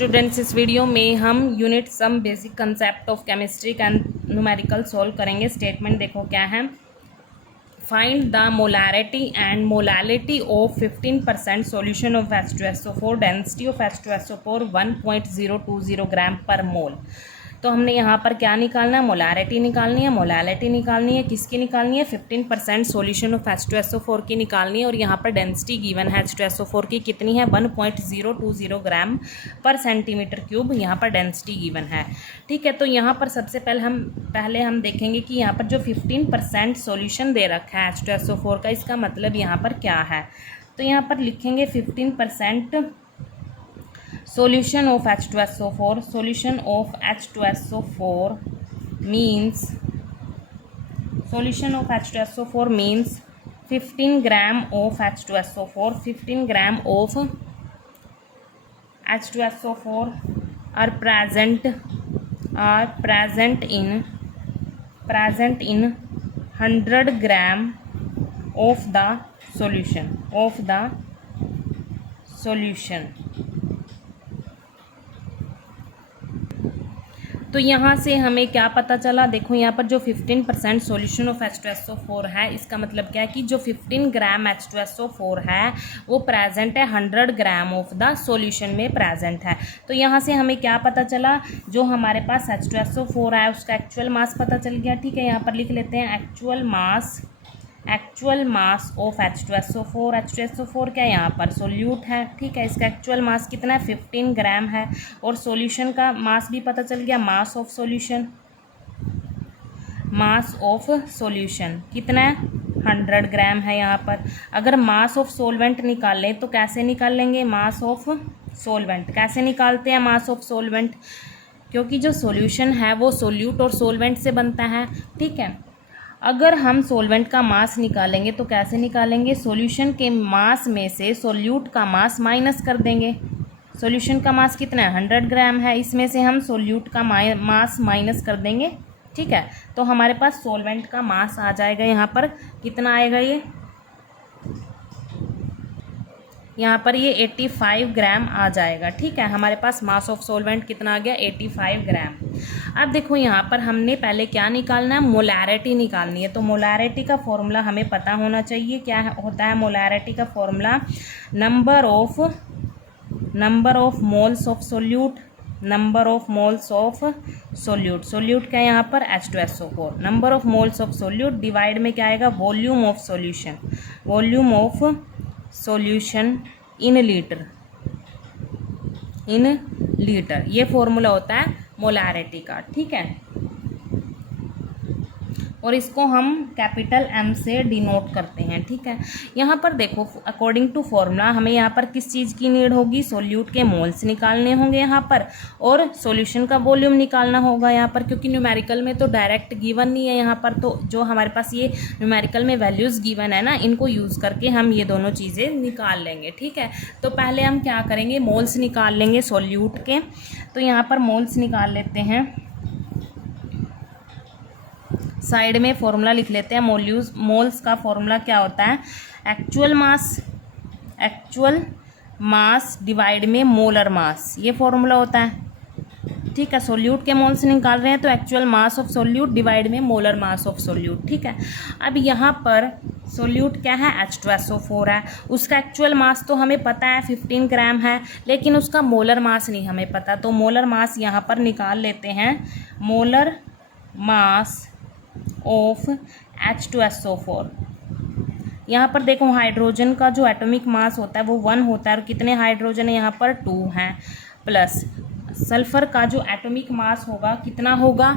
Students, इस video में हम unit some basic concept of chemistry and numerical solve करेंगे। स्टेटमेंट देखो क्या है। Find the molarity and molality of 15% solution of H2SO4 density of H2SO4 1.020 gram per mole. तो हमने यहाँ पर क्या निकालना है, मोलारिटी निकालनी है। मोलालिटी निकालनी है किसकी निकालनी है, 15% सॉल्यूशन ऑफ H2SO4 की निकालनी है। और यहाँ पर डेंसिटी गिवन है H2SO4 की कितनी है, 1.020 ग्राम पर सेंटीमीटर क्यूब यहाँ पर डेंसिटी गिवन है। ठीक है, तो यहाँ पर सबसे पहले हम देखेंगे कि यहाँ पर जो 15% सॉल्यूशन दे रखा है H2SO4 का, इसका मतलब यहाँ पर क्या है। तो यहाँ पर लिखेंगे 15% solution of H2SO4 solution of H2SO4 means solution of H2SO4 means 15 gram of H2SO4 15 gram of H2SO4 are present in 100 gram of the solution। तो यहाँ से हमें क्या पता चला, देखो यहाँ पर जो 15% सॉल्यूशन ऑफ H2SO4 है, इसका मतलब क्या है कि जो 15 ग्राम H2SO4 है वो प्रेजेंट है 100 ग्राम ऑफ द सॉल्यूशन में प्रेजेंट है। तो यहाँ से हमें क्या पता चला, जो हमारे पास H2SO4 है उसका एक्चुअल मास पता चल गया। ठीक है, यहाँ पर लिख लेते हैं actual mass of H2SO4। H2SO4 क्या यहाँ पर सोल्यूट है। ठीक है, इसका एक्चुअल मास कितना है, 15 ग्राम है। और सॉल्यूशन का मास भी पता चल गया, मास ऑफ सॉल्यूशन कितना है, 100 ग्राम है यहाँ पर। अगर मास ऑफ सॉल्वेंट निकालें तो कैसे निकालेंगे, मास ऑफ सॉल्वेंट कैसे निकालते हैं, मास ऑफ सॉल्वेंट, क्योंकि जो सॉल्यूशन है वो सोल्यूट और सॉल्वेंट से बनता है। ठीक है, अगर हम सॉल्वेंट का मास निकालेंगे तो कैसे निकालेंगे, सॉल्यूशन के मास में से सोल्यूट का मास माइनस कर देंगे। सॉल्यूशन का मास कितना है, 100 ग्राम है, इसमें से हम सोल्यूट का मास माइनस कर देंगे। ठीक है, तो हमारे पास सॉल्वेंट का मास आ जाएगा, यहाँ पर कितना आएगा, यहाँ पर ये 85 ग्राम आ जाएगा। ठीक है, हमारे पास मास ऑफ सॉल्वेंट कितना आ गया, 85 ग्राम। अब देखो यहाँ पर हमने पहले क्या निकालना है, मोलारिटी निकालनी है। तो मोलारिटी का फॉर्मूला हमें पता होना चाहिए। क्या होता है मोलारिटी का formula, number of moles of solute, solute क्या है यहाँ पर, H2SO4। Number of moles of solute divide में क्या आएगा, volume of solution in litre. ये फॉर्मूला होता है मोलारिटी का। ठीक है, और इसको हम कैपिटल M से डिनोट करते हैं। ठीक है, यहाँ पर देखो अकॉर्डिंग टू फॉर्मूला हमें यहाँ पर किस चीज़ की नीड होगी, सोल्यूट के मोल्स निकालने होंगे यहाँ पर, और सॉल्यूशन का वॉल्यूम निकालना होगा यहाँ पर, क्योंकि न्यूमेरिकल में तो डायरेक्ट गिवन नहीं है यहाँ पर। तो जो हमारे पास ये न्यूमेरिकल में वैल्यूज़ गिवन है ना, इनको यूज़ करके हम ये दोनों चीज़ें निकाल लेंगे। ठीक है, तो पहले हम क्या करेंगे, मोल्स निकाल लेंगे सोल्यूट के। तो यहाँ पर मोल्स निकाल लेते हैं, साइड में फॉर्मूला लिख लेते हैं। मोल्स का फॉर्मूला क्या होता है, एक्चुअल मास डिवाइड में मोलर मास, ये फॉर्मूला होता है। ठीक है, सोल्यूट के मोल्स निकाल रहे हैं तो actual mass of solute divide में मोलर मास ऑफ सोल्यूट। ठीक है, अब यहाँ पर सोल्यूट क्या है, H2SO4 है, उसका एक्चुअल मास तो हमें पता है 15 ग्राम है, लेकिन उसका मोलर मास नहीं हमें पता। तो मोलर मास यहाँ पर निकाल लेते हैं, मोलर मास ऑफ H2SO4। यहाँ पर देखो हाइड्रोजन का जो एटॉमिक मास होता है वो 1 होता है, और कितने हाइड्रोजन है यहाँ पर, 2 हैं। प्लस सल्फर का जो एटॉमिक मास होगा कितना होगा,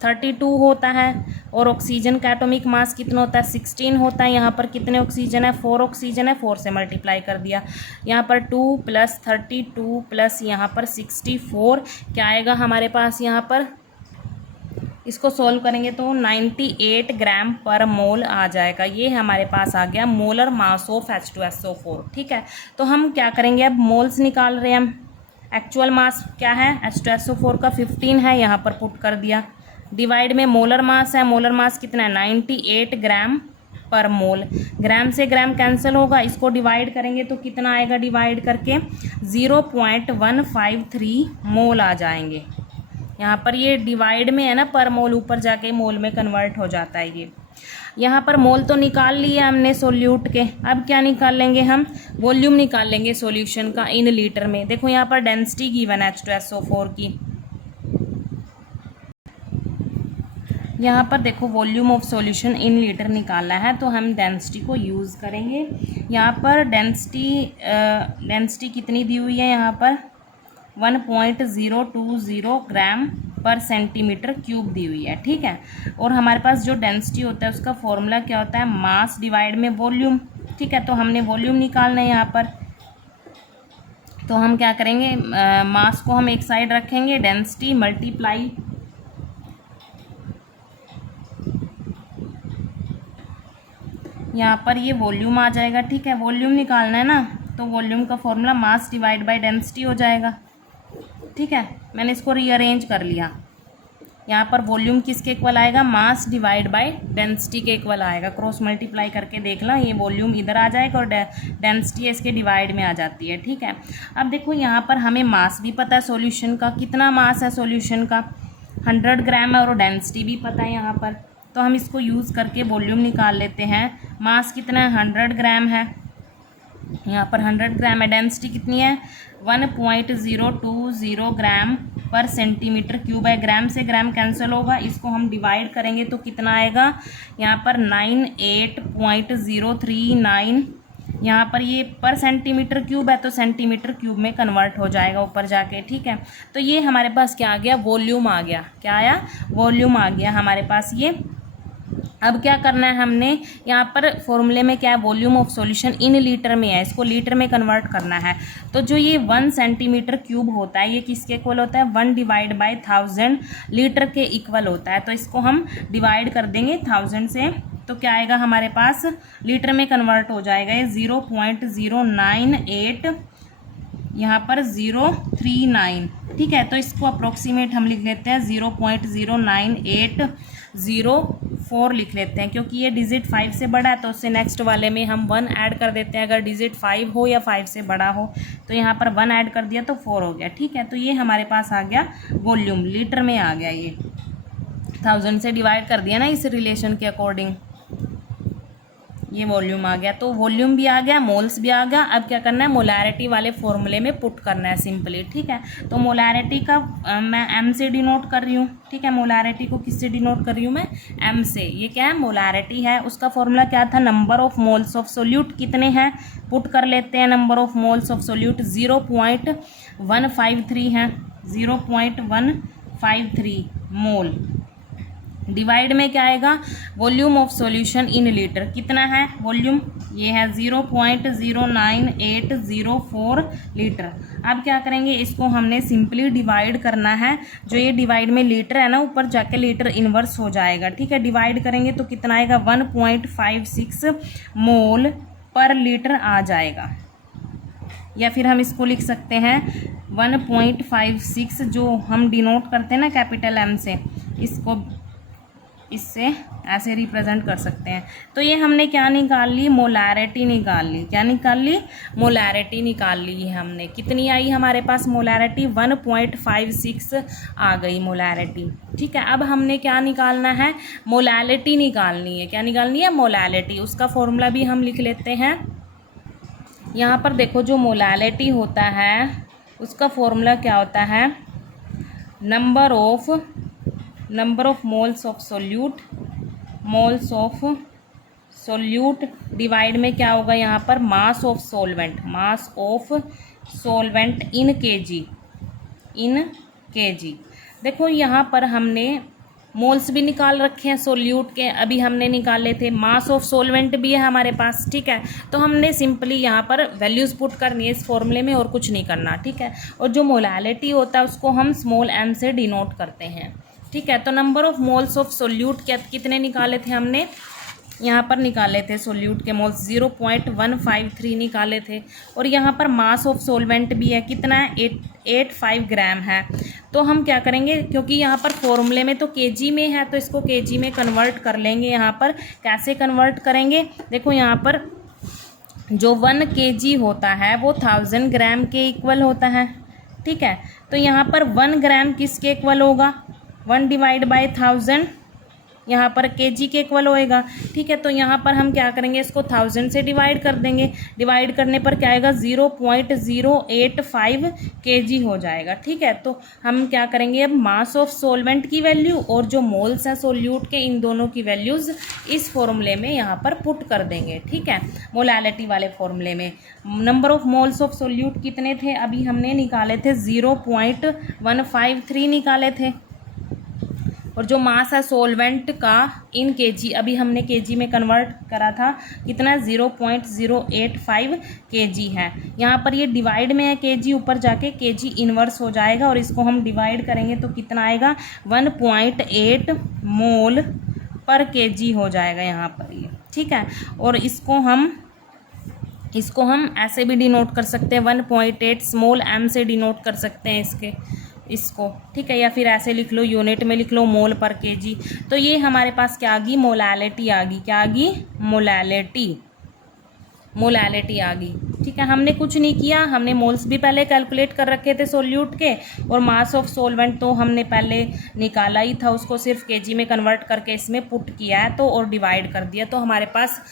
32 होता है। और ऑक्सीजन का एटॉमिक मास कितना होता है, 16 होता है। यहाँ पर कितने ऑक्सीजन है, 4 ऑक्सीजन है, 4 से मल्टीप्लाई कर दिया। यहाँ पर 2 + 32 प्लस यहाँ पर 64 क्या आएगा हमारे पास, यहाँ पर इसको सॉल्व करेंगे तो 98 ग्राम पर मोल आ जाएगा। ये हमारे पास आ गया मोलर मास ऑफ H2SO4। ठीक है, तो हम क्या करेंगे, अब मोल्स निकाल रहे हैं हम। एक्चुअल मास क्या है, H2SO4 का 15 है, यहाँ पर पुट कर दिया, डिवाइड में मोलर मास है, मोलर मास कितना है, 98 ग्राम पर मोल। ग्राम से ग्राम कैंसिल होगा, इसको डिवाइड करेंगे तो कितना आएगा, डिवाइड करके 0.153 मोल आ जाएंगे। यहाँ पर ये डिवाइड में है ना, पर मोल, ऊपर जाके मोल में कन्वर्ट हो जाता है ये। यहाँ पर मोल तो निकाल लिया हमने सोल्यूट के, अब क्या निकाल लेंगे हम, वॉल्यूम निकाल लेंगे सॉल्यूशन का इन लीटर में। देखो यहाँ पर डेंसिटी गिवन है H2SO4 की, यहाँ पर देखो volume of solution in litre निकालना है, तो हम डेंसिटी को यूज़ करेंगे। यहाँ पर डेंसिटी कितनी दी हुई है, यहाँ पर 1.020 ग्राम पर सेंटीमीटर क्यूब दी हुई है, ठीक है। और हमारे पास जो डेंसिटी होता है उसका फॉर्मूला क्या होता है, मास डिवाइड में वॉल्यूम, ठीक है। तो हमने वॉल्यूम निकालना है यहाँ पर, तो हम क्या करेंगे, मास को हम एक साइड रखेंगे, डेंसिटी मल्टीप्लाई यहाँ पर ये वॉल्यूम आ जाएगा, ठीक है। वॉल्यूम निकालना है ना, तो वॉल्यूम का formula mass divide by density हो जाएगा, ठीक है। मैंने इसको रीअरेंज कर लिया। यहाँ पर वॉल्यूम किसके इक्वल आएगा, मास डिवाइड बाय डेंसिटी के इक्वल आएगा। क्रॉस मल्टीप्लाई करके देख लो, ये वॉल्यूम इधर आ जाएगा और डेंसिटी इसके डिवाइड में आ जाती है, ठीक है। अब देखो यहाँ पर हमें मास भी पता है सॉल्यूशन का, कितना मास है सॉल्यूशन का, 100 ग्राम है, और डेंसिटी भी पता है यहाँ पर, तो हम इसको यूज़ करके वॉल्यूम निकाल लेते हैं। मास कितना है, 100 ग्राम है, यहाँ पर 100 ग्राम है। डेंसिटी कितनी है, 1.020 ग्राम पर सेंटीमीटर क्यूब है। ग्राम से ग्राम कैंसिल होगा, इसको हम डिवाइड करेंगे तो कितना आएगा, यहाँ पर 98.039, यहाँ पर ये पर सेंटीमीटर क्यूब है तो सेंटीमीटर क्यूब में कन्वर्ट हो जाएगा ऊपर जाके, ठीक है। तो ये हमारे पास क्या आ गया, वॉल्यूम आ गया। क्या आया, वॉल्यूम आ गया हमारे पास ये। अब क्या करना है हमने, यहाँ पर फॉर्मूले में क्या है, volume of solution in litre में है, इसको लीटर में कन्वर्ट करना है। तो जो ये 1 सेंटीमीटर क्यूब होता है, ये किसके इक्वल होता है, 1 डिवाइड बाय 1000 लीटर के इक्वल होता है। तो इसको हम डिवाइड कर देंगे 1000 से, तो क्या आएगा हमारे पास, लीटर में कन्वर्ट हो जाएगा ये 0.098, यहाँ पर 039, ठीक है। तो इसको अप्रोक्सीमेट हम लिख लेते हैं 0.09804 लिख लेते हैं, क्योंकि ये डिजिट 5 से बड़ा है तो उससे नेक्स्ट वाले में हम 1 ऐड कर देते हैं। अगर डिजिट 5 हो या 5 से बड़ा हो, तो यहाँ पर 1 ऐड कर दिया तो 4 हो गया, ठीक है। तो ये हमारे पास आ गया वॉल्यूम, लीटर में आ गया, ये 1000 से डिवाइड कर दिया ना इस रिलेशन के अकॉर्डिंग, ये वॉल्यूम आ गया। तो वॉल्यूम भी आ गया, मोल्स भी आ गया। अब क्या करना है, मोलैरिटी वाले फॉर्मूले में पुट करना है सिंपली, ठीक है। तो मोलैरिटी का मैं एम से डिनोट कर रही हूँ, ठीक है। मोलैरिटी को किससे डिनोट कर रही हूँ मैं, एम से। ये क्या है, मोलैरिटी है, उसका फॉर्मूला क्या था, number of moles of solute कितने हैं, पुट कर लेते हैं। Number of moles of solute 0.153 है, 0.153 मोल। डिवाइड में क्या आएगा, volume of solution in litre, कितना है वॉल्यूम, ये है 0.09804 लीटर। अब क्या करेंगे, इसको हमने सिंपली डिवाइड करना है। जो ये डिवाइड में लीटर है ना, ऊपर जाके लीटर इन्वर्स हो जाएगा, ठीक है। डिवाइड करेंगे तो कितना आएगा, 1.56 मोल पर लीटर आ जाएगा। या फिर हम इसको लिख सकते हैं 1.56, जो हम डिनोट करते हैं ना कैपिटल एम से, इसको इससे ऐसे रिप्रेजेंट कर सकते हैं। तो ये हमने क्या निकाल ली, मोलैरिटी निकाल ली। क्या निकाल ली, मोलैरिटी निकाल ली है हमने। कितनी आई हमारे पास मोलैरिटी, 1.56 आ गई मोलैरिटी, ठीक है। अब हमने क्या निकालना है, मोलैलिटी निकालनी है। क्या निकालनी है, मोलैलिटी। उसका फॉर्मूला भी हम लिख लेते हैं। यहाँ पर देखो, जो मोलैलिटी होता है उसका फॉर्मूला क्या होता है, number of moles of solute, moles of solute divide में क्या होगा, यहाँ पर mass of solvent, mass of solvent in KG. देखो यहाँ पर हमने मोल्स भी निकाल रखे हैं सोल्यूट के, अभी हमने निकाले थे। मास ऑफ सोलवेंट भी है हमारे पास, ठीक है। तो हमने सिंपली यहाँ पर वैल्यूज़ पुट करनी है इस फॉर्मूले में, और कुछ नहीं करना, ठीक है। और जो मोलैलिटी होता है उसको हम स्मॉल m से डिनोट करते हैं, ठीक है। तो number of moles of solute कितने निकाले थे हमने, यहाँ पर निकाले थे सोल्यूट के मोल्स 0.153 निकाले थे। और यहाँ पर मास ऑफ सोलवेंट भी है, कितना है, 85 ग्राम है। तो हम क्या करेंगे, क्योंकि यहाँ पर फॉर्मूले में तो केजी में है तो इसको केजी में कन्वर्ट कर लेंगे। यहाँ पर कैसे कन्वर्ट करेंगे, देखो यहाँ पर जो 1 kg होता है वो 1000 ग्राम के इक्वल होता है, ठीक है। तो यहाँ पर 1 ग्राम किसके इक्वल होगा, 1 डिवाइड बाय 1000 यहाँ पर केजी के इक्वल होएगा, ठीक है। तो यहाँ पर हम क्या करेंगे, इसको 1000 से डिवाइड कर देंगे। डिवाइड करने पर क्या आएगा, 0.085 केजी हो जाएगा, ठीक है। तो हम क्या करेंगे, अब मास ऑफ सॉल्वेंट की वैल्यू और जो मोल्स हैं सोल्यूट के, इन दोनों की वैल्यूज़ इस फॉर्मूले में यहाँ पर पुट कर देंगे, ठीक है। मोलैलिटी वाले फॉर्मूले में number of moles of solute कितने थे, अभी हमने निकाले थे 0.153 निकाले थे। और जो मास है सोलवेंट का इन केजी, अभी हमने केजी में कन्वर्ट करा था, कितना 0.085 केजी है। यहाँ पर ये डिवाइड में है केजी, ऊपर जाके केजी इन्वर्स हो जाएगा और इसको हम डिवाइड करेंगे तो कितना आएगा, 1.8 मोल पर केजी हो जाएगा यहाँ पर ये, ठीक है। और इसको हम ऐसे भी डिनोट कर सकते हैं, 1.8 स्मॉल m से डिनोट कर सकते हैं इसको, ठीक है। या फिर ऐसे लिख लो, यूनिट में लिख लो, मोल पर केजी। तो ये हमारे पास क्या आ गई, मोलैलिटी आ गई। क्या आ गई, मोलैलिटी आ गई, ठीक है। हमने कुछ नहीं किया, हमने मोल्स भी पहले कैलकुलेट कर रखे थे सोल्यूट के, और मास ऑफ सोलवेंट तो हमने पहले निकाला ही था, उसको सिर्फ केजी में कन्वर्ट करके इसमें पुट किया है तो, और डिवाइड कर दिया, तो हमारे पास